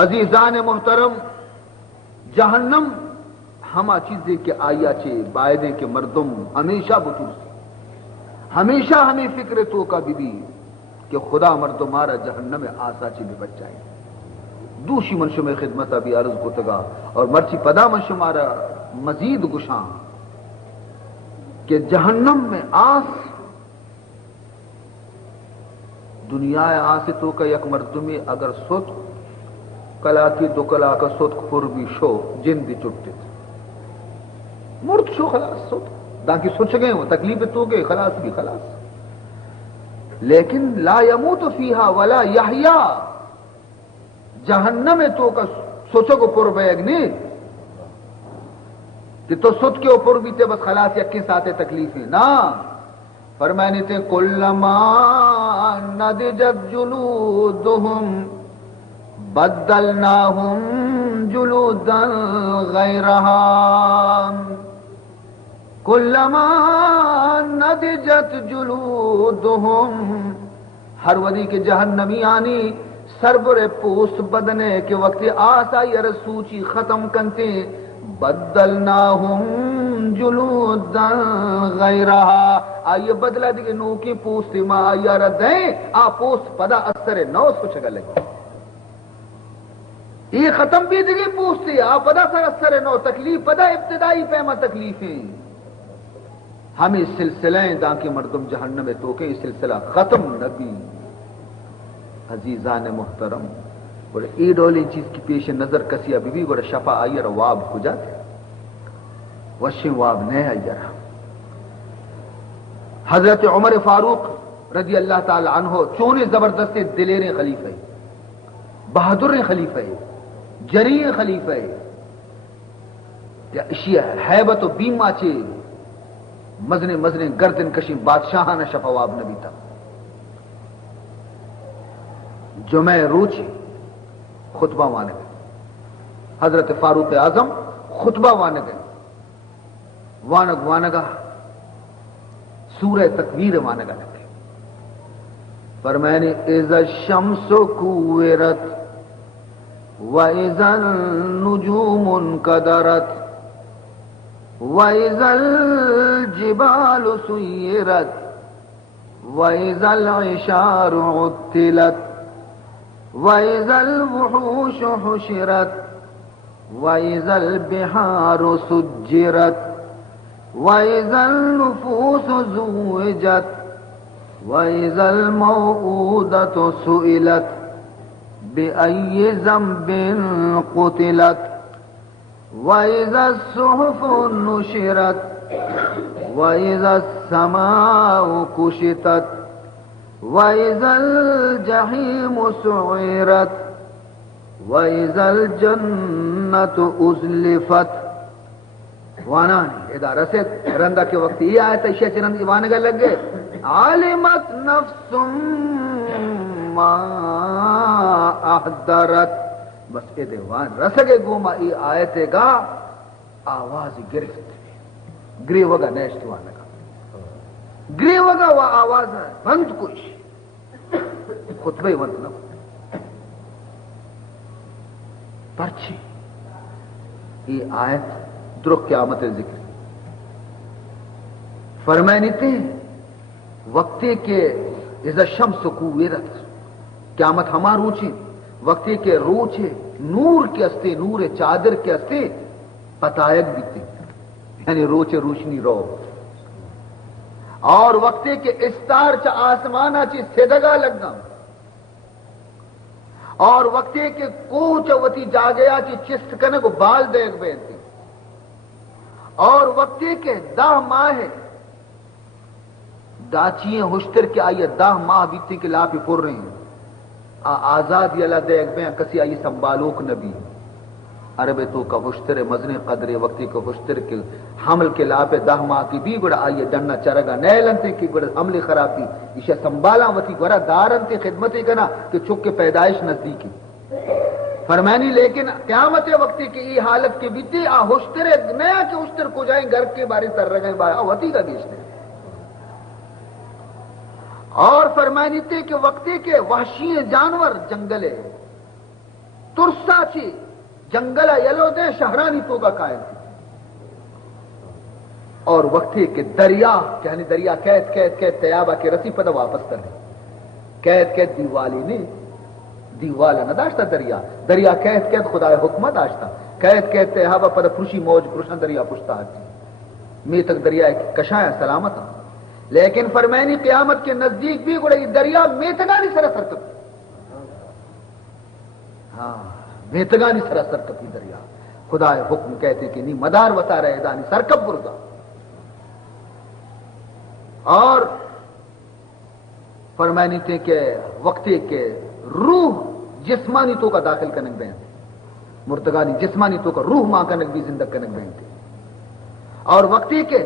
عزیزان محترم، جہنم ہما چیزیں کہ آیا چھے بائدے کے مردم ہمیشہ بطور سے، ہمیشہ ہمیں فکر تو کا بھی کہ خدا مردم مارا جہنم آسا چھے بھی بچائے۔ دوشی منشو میں خدمت ابھی عرض کو تگا اور مرچی پدا منشو مارا مزید گشاں کہ جہنم میں آس دنیا آس تو کا یک مردمی اگر سوت کلا کی دو کلا کا سوت پر بھی شو جن دی چٹتے مرد شو خلاص سوت داں کی سوچ گئے وہ تکلیف تو گئے خلاص بھی خلاص، لیکن لا یموت فیہا ولا یحیا، جہنم میں تو کا سوچو کو پر بیگ نہیں کہ تو سوت کے اوپر بھی تے بس خلاص یکی ساتھ تکلیفیں نا، فرمانے تھے کلما نضجت جلودہم بدلناہم جلودا غیرہا، کلما نضجت جلودہم، ہر ودی کے جہنمی آنی سربر پوست بدنے کے وقت آسا یر سوچی ختم کنتے، بدلناہم جلودا غیرہا، آئیے بدلا دیکھے نو کی پوست ما آیا ردیں آ پوست پدا اثر نو سوچگا لگے، یہ ختم بھی دیکھے پوستی آ پدا سر اثر نو تکلیف پدا ابتدائی پیما تکلیفیں، ہمیں سلسلیں داں کے مردم جہنم تو کہ یہ سلسلہ ختم نبی۔ عزیزان محترم، اور ای ڈولی چیز کی پیش نظر کسی ابھی بھی گوڑا شفا آئی رہا واب ہو جاتے وشن واب نہیں آئی رہا۔ حضرت عمر فاروق رضی اللہ تعالی عنہ چونے زبردست دلیر خلیفہ، بہادر خلیفہ، جری خلیفہ، اشیاء حیبت و بیمہ چے مزنے مزنے گردن کشی بادشاہانہ شفا واب نبی تھا۔ جمعہ روچی خطبہ وانے گئے، حضرت فاروق اعظم خطبہ وانے گئے، وانگ وانگا سورہ تکویر وانگا لگے، فرمائنے اذا الشمس کوورت واذا النجوم انکدرت واذا الجبال سیرت واذا العشار عطلت وَإِذَا الْوُحُوشُ حُشِرَتْ وَإِذَا الْبِحَارُ سُجِّرَتْ وَإِذَا النُّفُوسُ زُوِّجَتْ وَإِذَا الْمَوْءُودَةُ سُئِلَتْ بِأَيِّ ذَنبٍ قُتِلَتْ وَإِذَا الصُّحُفُ نُشِرَتْ وَإِذَا السَّمَاءُ كُشِطَتْ وَإِذَا الْجَحِيمُ سُعِّرَتْ وَإِذَا الْجَنَّةُ أُزْلِفَتْ، وانانی ادارہ سے رندہ کے وقت یہ آیت اشیاء چرند ایوانے گا لگ گئے، عَلِمَتْ نَفْسٌ مَا أَحْضَرَتْ، بس اے دیوان رسگے گوما ای آیت گا آواز گرفت گری وگا نیشتوانا گا گری وگا وہ آواز ہے بند کچھ خطبہ بند نہ پرچی یہ آیت درخ قیامت ذکر فرمائنی تھے وقتے کے اذا الشمس کوورت، قیامت ہما روچی وقتے کے روچے نور کے استے، نور چادر کے استے پتائق بھی تھے، یعنی روچے روشنی رو، اور وقتے کے استار چا آسمانہ چی سیدگا لگنا، اور وقتے کے کوچ وتی جاگیا چی چست کنے کو بال دیکھ بیتی، اور وقتے کے 10 ماہ داچییں ہوشتر کے آئیے 10 ماہ بیتی کے لاپی پور رہی ہیں، آزاد یلا دیکھ بین کسی آئی سنبالوک نبی عرب تو کا ہوشتر مزن قدر وقتی کو ہوشتر کے حمل کے لاپے 10 ماہ کی بھی گڑا آئیے ڈننا چرگا نیلنتے کی گڑا حمل خرابی اسے سنبھالا وتی گڑا دارنتے خدمتی کنا کہ چک کے پیدائش نزدیکی فرمانی لیکن قیامت وقتی کی ای حالت کے بیتی آ ہوشتر نیا کے ہوشتر کو جائیں گھر کے بارے تر رگیں بایا وتی کا بیچتے اور فرمانی تے کہ وقتی کے وحشی جانور جنگلے ترسا چی جنگل یلو دے شہرانی تو کا قائم تھی اور وقتی کے دریا کہنے دریا قید تیابہ کے رسی پتہ واپس کر لے قید دیوالی نے دیوالا نہ داشتا دریا قید خدا حکمہ داشتا قید تیابہ پتہ پرشی موج پرشن دریا پشتا آتی میں تک دریا کشایا سلامت لیکن فرمینی قیامت کے نزدیک بھی گوڑا یہ دریا میتگانی سراسر کپی ہاں میتگانی سراسر کپی دریا خدا حکم کہتے کہ نہیں مدار وطا رہے دانی سرکب بردا اور فرمینی تھے کہ وقتی کے روح جسمانی تو کا داخل کنک بین مرتگانی جسمانی تو کا روح ماں کنک بھی زندگ کنک بین تھے اور وقتی کے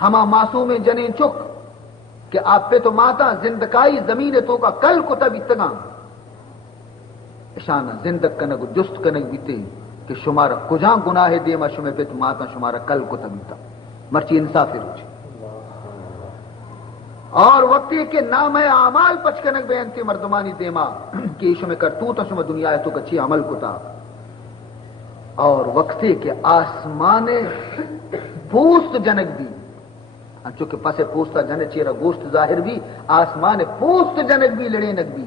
ہما معصوم جنین چک کہ آپ پہ تو ماتا زندگائی زمین تو کا کل کو تب اتگام اشانہ زندگ کنک جست کنک بیتے کہ شمارا کجاں گناہ دیما شمع پہ تو ماتا شمارا کل کو تب اتا مرچی انصافی روچی اور وقتی کے نام اعمال پچ کنک بیانتی مردمانی دیما کہ شمع کرتو تو شمع دنیا ہے تو کچھی عمل کو تا اور وقتی کے آسمان پوست جنک بھی چونکہ پسے پوستا جنے چیرا گوشت ظاہر بھی آسمان پوست جنک بھی لڑینک بھی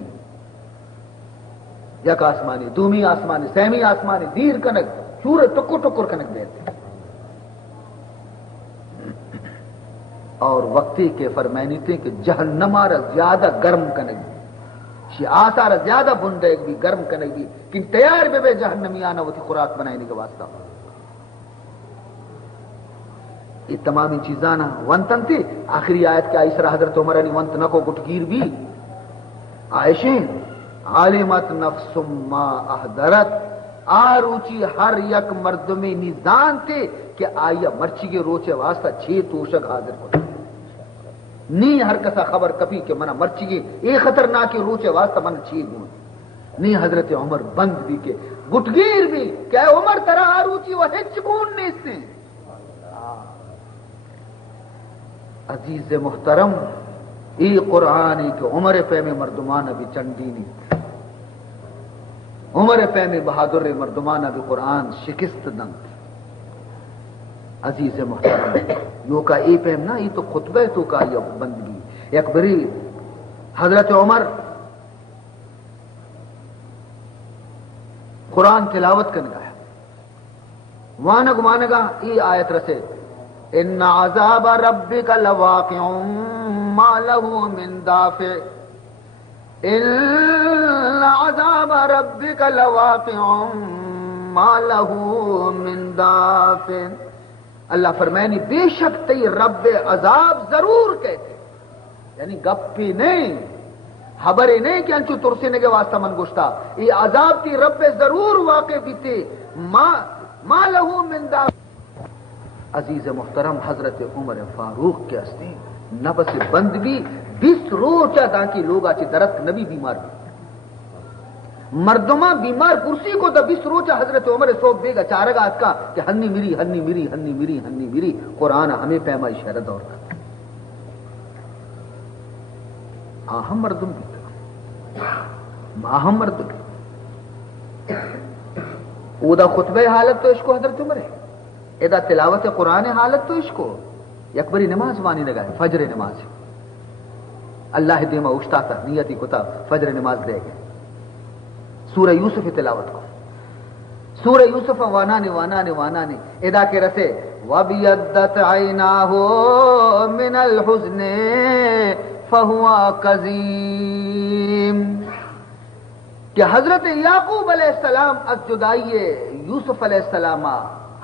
یک آسمانی دومی آسمانی سیمی آسمانی دیر کنک چورے ٹکر کنک بیتے اور وقتی کے فرمینی تھے کہ جہنم آرہ زیادہ گرم کنک بھی شی آسارہ زیادہ بندیک بھی گرم کنک بھی کہ تیار بے جہنمی آنا وہ تھی خوراک بنائنے کے واسطہ یہ تمامی چیزانا ونتن تھی آخری آیت کے آئیسر حضرت عمر علی ونت نکو گٹگیر بھی عائشین عالمت نفس ما احضرت آروچی ہر یک مردمی نیزان تھے کہ آیا مرچی کے روچے واسطہ 6 توشک حاضر ہوتا نی ہر کسا خبر کپی کہ منا مرچی کے ایک خطرناک روچے واسطہ منا 6 گون نی حضرت عمر بند بھی کے گٹگیر بھی کہ عمر ترا آروچی وہ ہچ گون نیستے عزیز محترم ای قرآنی کہ عمر پہ میں مردمانہ بھی چنڈینی عمر پہ میں بہادر مردمانہ بھی قرآن شکست دنت عزیز محترم یو کا ای پہ نا یہ تو خطبہ تو کا یہ بندگی یک بری حضرت عمر قرآن تلاوت کرنے گا وانگا ای آیت رسے ان عذاب ربک لواقع ما له من دافع ان عذاب ربک لواقع ما له من دافع اللہ فرمائنی بے شک تی رب عذاب ضرور کہتے یعنی گپی نہیں خبریں نہیں کہ انچو ترسینے کے واسطہ من گشتا یہ عذاب تی رب ضرور واقع بیتے ما له من دافع عزیز محترم حضرت عمر فاروق کے استے نفس بند بھی 20 روچہ تاکہ لوگ آچے درست نبی بیمار بھی مردمہ بیمار کرسی کو دا 20 روچہ حضرت عمر صوب بے گا چارگا آت کا کہ ہنی میری قرآن ہمیں پیمائی شہرت اور کا آہم مردم بھی آہم مردم بھی او دا خطبہ حالت تو اس کو حضرت عمر ہے ادا تلاوت قرآن حالت تو اس کو یکبری نماز وانی لگا ہے فجر نماز اللہ دیما اشتا تھا نیتی کتا فجر نماز دے گئے سورہ یوسف تلاوت کو سورہ یوسف وانانے ادا کے رسے وَبِيَدَّتْ عَيْنَاهُ مِنَ الْحُزْنِ فَهُوَ كَظِيمٌ کہ حضرت یعقوب علیہ السلام از جدائی یوسف علیہ السلام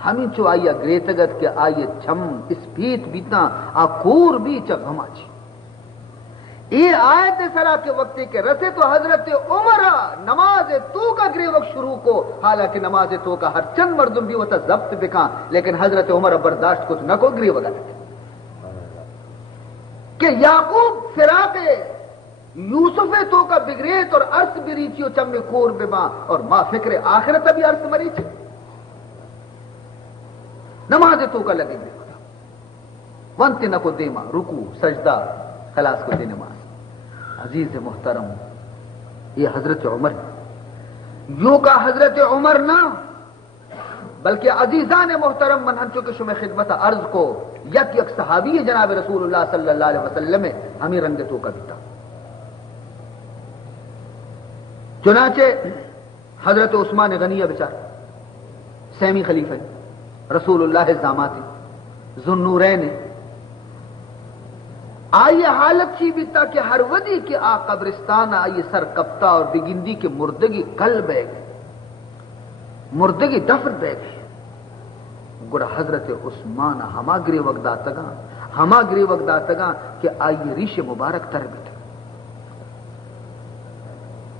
ہمیں چو آئیا گریتگت کے آئیے چھم اسپیت بیتا آکور بھی چا غما چی یہ آیت سرا کے وقت کے رسے تو حضرت عمر نماز تو کا گرے وقت شروع کو، حالانکہ نماز تو کا ہر چند مردم بھی ہوتا ضبط بکا، لیکن حضرت عمر برداشت کچھ نہ کو گرے وغیرہ کہ یعقوب فراق یوسف تو کا بگریت اور عرص بریچیو چم میں کور بما اور ما فکر آخرت بھی عرص مریچ نماز تو کا لگے گی ونت نہ کو دیما رکو سجدہ خلاص کو دے نماز۔ عزیز محترم یہ حضرت عمر یوں کا حضرت عمر نہ بلکہ عزیزان محترم منہن چکے شمع خدمت عرض کو یک یک صحابی جناب رسول اللہ صلی اللہ علیہ وسلم ہمیں رنگ تو کا دیتا۔ چنانچہ حضرت عثمان غنیہ بچار سیمی خلیفہ رسول اللہ داماد ذوالنورین آئیے حالت چی بیتا کہ ہر ودی کے آ قبرستان آئیے سر کپتا اور بگندی کے مردگی کل بے گئے مردگی دفن بے گئے گوڑا حضرت عثمان ہما گری وقت آتگا کہ آئیے ریش مبارک تر بیتا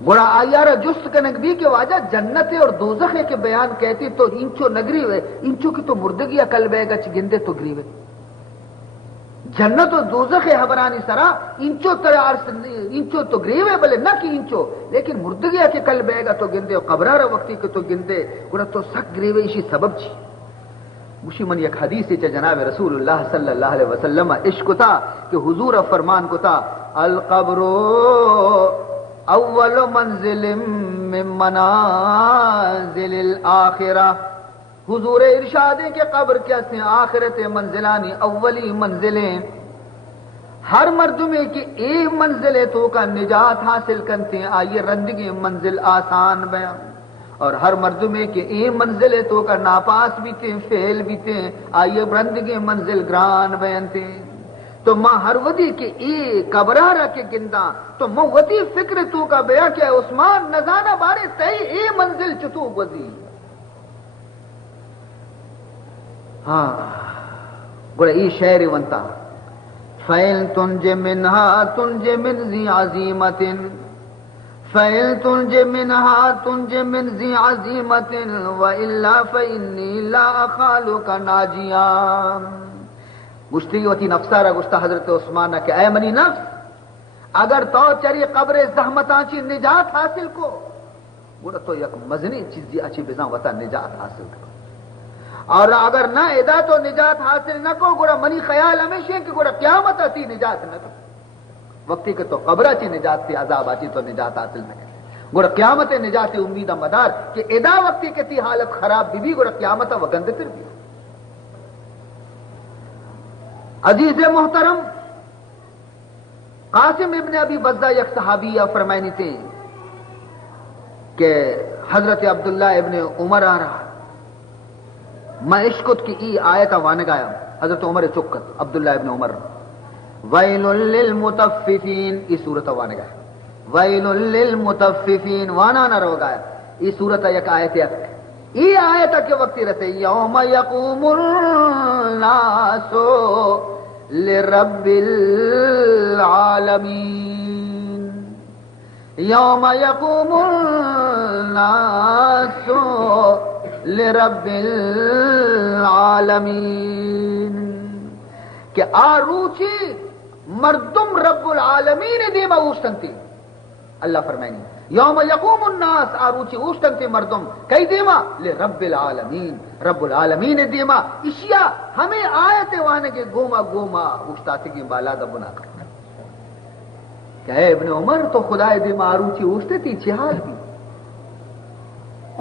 گوڑا آئیارہ جست کا نگری کے واجہ جنت اور دوزخ کے بیان کہتی تو انچو نگری ہوئے انچو کی تو مردگی کل بے گا چھ گندے تو گری ہوئے جنت و دوزخ حبرانی سرا انچو تو گریوے بلے نہ کی انچو لیکن مردگیا کے کل بے گا تو گندے اور قبرارہ وقتی کے تو گندے گوڑا تو سک گریوے اسی سبب چی مشی من یک حدیث چا جناب رسول اللہ صلی اللہ علیہ وسلم عشق تھا کہ حضور فرمان کو تھا القبر اول منزل من منازل الاخرہ حضور ارشاد کے قبر کیا سے آخرت منزلانی اولی منزلیں ہر مردمے کی ایک منزل تو کا نجات حاصل کرتے ہیں آئیے رندگی منزل آسان بیان اور ہر مردمے کے ایک منزل تو کا ناپاس بھی تھے فیل بھی تھے آئیے رندگی منزل گران بیان تھے تو ماں ہر ودی کے ایک قبرارہ کے گندہ تو ماں ودی فکر تو کا بیان کیا عثمان نزانہ بارے تئی ایک منزل چتو وزی ہاں گوڑا ای شعر ونتا فَإِن تُنْجِ مِنْهَا تُنْجِ مِنْ ذِي عَزِيمَةٍ فَإِن تُنْجِ مِنْهَا تُنْجِ مِنْ ذِي عَزِيمَةٍ وَإِلَّا فَإِنِّي لَا أَخَالُكَ نَاجِيًا گشتی ہوتی نفسارا گشتا حضرت عثمانہ کہ اے منی نفس اگر تو چری قبر زحمتاں چی نجات حاصل کو گوڑا تو یک مزنی چیزی اچھی بزاں وطا نجات حاصل کرو اور اگر نہ ادا تو نجات حاصل نہ کو گوڑا منی خیال ہمیشہ کہ گوڑا قیامت آتی نجات نہ کو وقتی کہ تو قبرہ چی نجات تھی عذاب آتی تو نجات حاصل نہ کرے گوڑا قیامت نجات امیدہ مدار کہ ادا وقتی کہ تی حالت خراب بھی گوڑا قیامت وگند تر بھی عزیز محترم قاسم ابن ابی بزدہ یک صحابیہ فرمائنی تھے کہ حضرت عبداللہ ابن عمر آ رہا میں عشقت کی ای آیت وانا گایا حضرت عمر چکت عبداللہ ابن عمر ویل للمطففین ای صورت وانا گایا ویل للمطففین وانا نہ رو گایا ای صورت یک آیت ای آیت کے وقت رہتے یوم یقوم الناس لرب العالمین یوم یقوم الناس لرب العالمین کہ آروچی مردم رب العالمین دیما اوشتنتی اللہ فرمائنی یوم یقوم الناس آروچی اوشتنتی مردم کئی دیما لرب العالمین رب العالمین دیما اشیاء ہمیں آیت وانے کے گوما گوما اوشتاتی کی بالا دا بنا کرتا کہ اے ابن عمر تو خدا دیما آروچی اوشتتی چہال بھی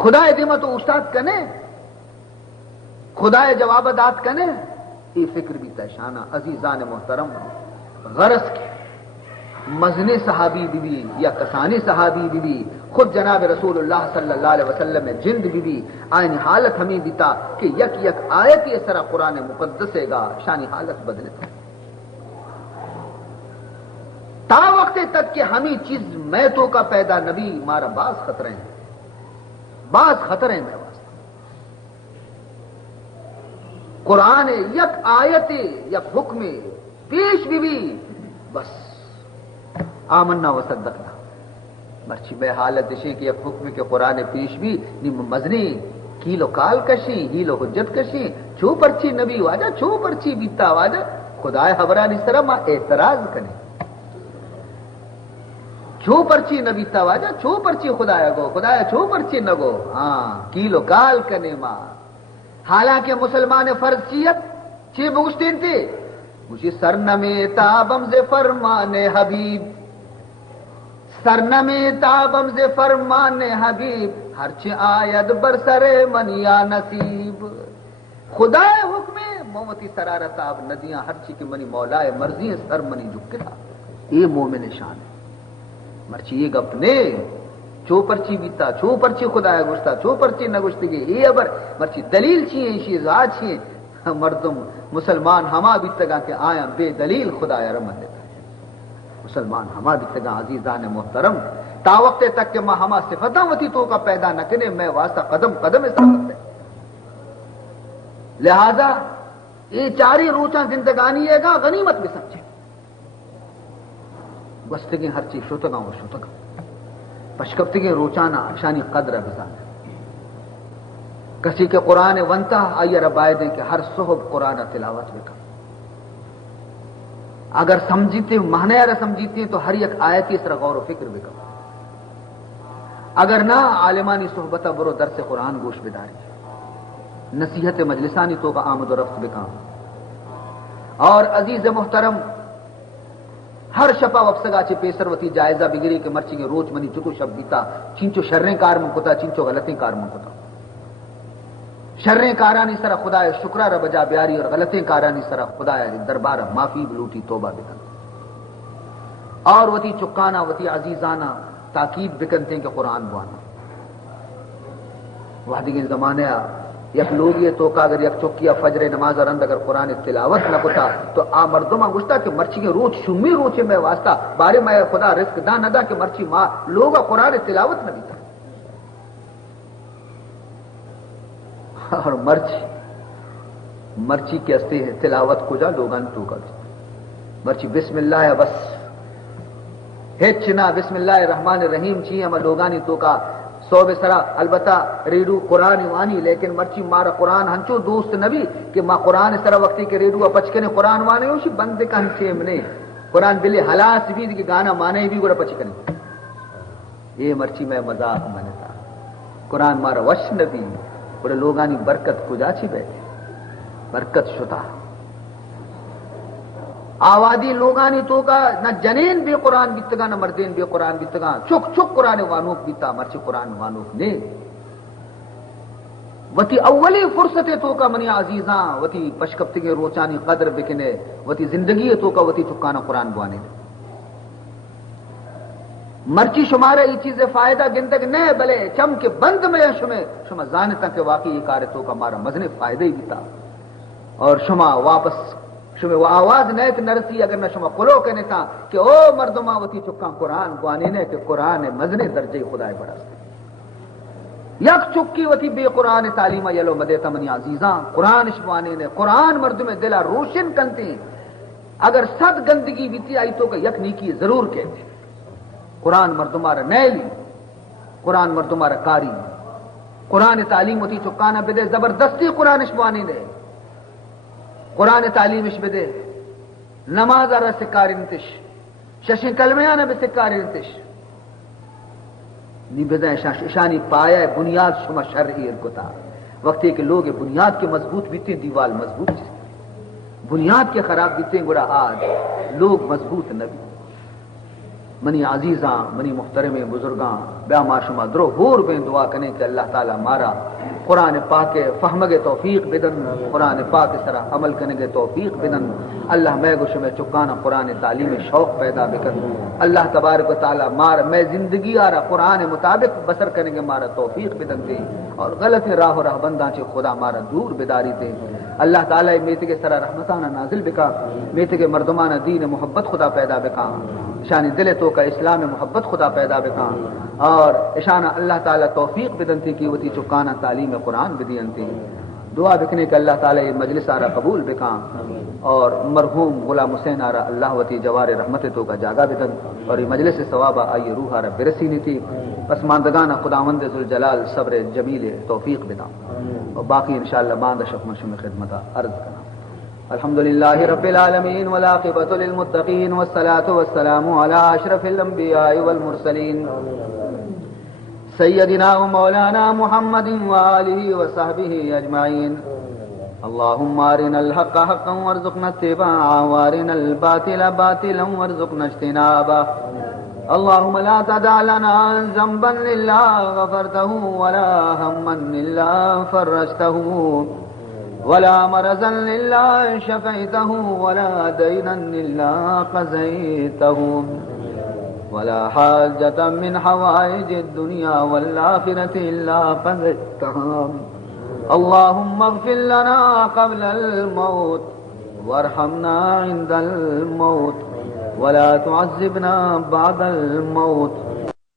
خدا دیما تو استاد کنے خدا جواب دات کنے یہ فکر بھی تشانہ عزیزان محترم غرض کے مزن صحابی بی یا کسانی صحابی بی خود جناب رسول اللہ صلی اللہ علیہ وسلم میں جند بی آئین حالت ہمیں دیتا کہ یک یک آیت یہ سرا قرآن مقدس گا شانی حالت بدلتا تا وقت تک کہ ہمیں چیز میتوں کا پیدا نبی مارا باز خطرے ہیں بعض خطرے میں واسطہ قرآن یک آیت یک حکم پیش بھی بس آمنا وصدقنا مرچی بے حالت شی کہ یک حکم کے قرآن پیش بھی نیم مزنی کیلو کال کشی ہیلو حجت کشی چھو پرچی نبی واجا چھو پرچی بیتا واجا خدای حبرانی سرا ما اعتراض کنے چھو پرچی نبی تا واجا چھو پرچی خدایا گو خدایا چھو پرچی نگو ہاں کیلو کال کنے ما حالانکہ مسلمان فرضیت چی بگشتین تھی مجھے سرنمی تابم سے فرمان حبیب سرنمی تابم سے فرمان حبیب ہرچ آید برسر من یا نصیب خدا حکم موتی سرارت آب ندیاں ہرچی کی منی مولائے مرضی سر منی جکتا یہ مومن شان ہے مرچی یہ گپ نے چو پرچی بیتا چو پرچی خدایا گشتا چو پرچی نہ گشتگی یہ ابر مرچی دلیل چیئے شیزا چیئے مردم مسلمان ہما بیتگا کہ آیا بے دلیل خدایا رمت دیتا ہے مسلمان ہما بیتگا عزیزان محترم تا وقت تک کہ ماں ہما صفتاں وتی تو کا پیدا نہ کرے میں واسطہ قدم قدم اس طرف ہے لہذا یہ چاری روچاں زندگانی ہے گا غنیمت بھی سمجھے وستگی ہر چیز شوتگاں و شوتگاں پشکپتگی روچانا شانی قدر بزان کسی کے قرآن ونتا آئیے ربائے دیں کہ ہر صحب قرآن تلاوت بکا اگر سمجھتے معنی رہ سمجھتے ہیں تو ہر یک آیت اس طرح غور و فکر بکا اگر نہ عالمانی صحبتہ برو درس قرآن گوش بداری نصیحت مجلسانی تو کا آمد و رفت بکا اور عزیز محترم ہر شپا وفسگا چے پیسر وتی جائزہ بگری کے مرچی کے روچ منی چکو شب بیتا چینچو شرریں کار من کتا چینچو غلطیں کار من کتا شرریں کارانی سرا خدا شکرہ رب جا بیاری اور غلطیں کارانی سرا خدا دربار معافی بلوٹی توبہ بکن اور وتی چکانا وتی عزیزانا تاکید بکنتے کہ قرآن بوانا وحدی زمانے یک لوگ یہ تو کا اگر یک چکیا فجر نماز رند اگر قرآن تلاوت نہ کتا تو آ مردما گشتا کہ مرچی کے روچ شمی روچے میں واسطہ بارے میں خدا رزق دا نہ دا کہ مرچی ماں لوگا قرآن تلاوت نہ بیتا اور مرچی کے استے ہیں تلاوت کو جا لوگان تو کا مرچی بسم اللہ ہے بس ہچنا بسم اللہ الرحمن الرحیم چی ہم لوگانی تو کا سو بسرا البتہ ریڈو قرآن وانی لیکن مرچی مارا قرآن ہنچو دوست نبی کہ ماں قرآن اس طرح وقتی کے ریڈو پچکنے قرآن وانے ہوشی بندے کا ہنچے منے قرآن بلے حلاس بھی کہ گانا مانے بھی گوڑا پچکنے یہ مرچی میں مذاق منتا قرآن مارا وش نبی بڑے لوگانی برکت کجا چی بیٹھے برکت شتا آوادی لوگانی تو کا نہ جنین بے قرآن بیتگا نہ مردین بے قرآن بیتگا چک چک قرآن وانوک بیتا مرچی قرآن وانوک نے وتی اولی فرصت تو کا منی عزیزاں وتی پشکپتگی روچانی قدر بکنے وتی زندگی تو کا وتی چکانا قرآن بوانے دے مرچی شمارا یہ چیزیں فائدہ گندگ نہیں بلے چم کے بند میں شمیں شما زانتا کہ واقعی یہ کار تو کا مارا مزنے فائدہ ہی بیتا اور شما واپس شما وہ آواز نیت نرسی اگر نہ شما قلو کہنے تھا کہ او مردمہ وتی چکا قرآن گوانے نے کہ قرآن مزنے درجے خدا بڑا یک چکی وتی بے قرآن تعلیمہ یلو مدیتا منی عزیزاں قرآن شوانے نے قرآن مردم دلا روشن کنتے اگر صد گندگی بیتی آئی تو کہ یک نیکی ضرور کہتے قرآن مردمارا نیلی قرآن مردمارا کاری قرآن تعلیم ہوتی چکانا بدے زبردستی قرآن شبانی دے قرآن تعلیم اش بدے نماز آرہ سکار انتش ششن کلمیانا بے سکار انتش نی بدے شانی پایا بنیاد شما شرعی ارکتا وقتی کہ لوگ بنیاد کے مضبوط بیتے دیوال مضبوط بنیاد کے خراب بیتے گوڑا آج لوگ مضبوط نبی منی عزیزاں منی محترم بزرگاں بیا ما شما درو ہور بین دعا کریں کہ اللہ تعالی مارا قرآن پاک فہمگے توفیق بدن قرآن پاک سرا عمل کرنے گے توفیق بدن اللہ میں گوش میں چکانا قرآن تعلیم شوق پیدا بکن اللہ تبارک و تعالی مار میں زندگی آرہ قرآن مطابق بسر کرنے گے مارا توفیق بدن دے اور غلط راہ و راہ بنداں چے خدا مارا دور بداری دے اللہ تعالی میتے کے سرا رحمتانہ نازل بکا میتے کے مردمانہ دین محبت خدا پیدا بکا شان دل تو کا اسلام محبت خدا پیدا بکا اور اشانہ اللہ تعالی توفیق بدنتی کی وتی چکانا تعلیم قرآن بدینتی دعا بکنے کہ اللہ تعالی یہ مجلس آرہ قبول بکام اور مرحوم غلام حسین آرہ اللہ وتی جوار رحمت تو کا جاگا بدن اور یہ مجلس ثوابہ آئی روح آرہ برسی نیتی پسماندگان خداوند ذوالجلال صبر جمیل توفیق بدام اور باقی انشاءاللہ باندھ شکم شم خدمتہ عرض کرنا الحمدللہ رب العالمین والعاقبۃ للمتقین والصلاة والسلام علی اشرف الانبیاء والمرسلین سیدنا و مولانا محمد وآلہ وصحبہ اجمعین اللہم ارنا الحق حقا وارزقنا اتباعہ وارنا الباطل باطلا وارزقنا اجتنابہ اللہم لا تدع لنا ذنبا الا غفرته ولا ہما الا فرجته ولا مرضا الا شفيته ولا دينا الا قضيته ولا حاجة من حوائج الدنيا والآخرة إلا قضيتها اللهم اغفر لنا قبل الموت وارحمنا عند الموت ولا تعذبنا بعد الموت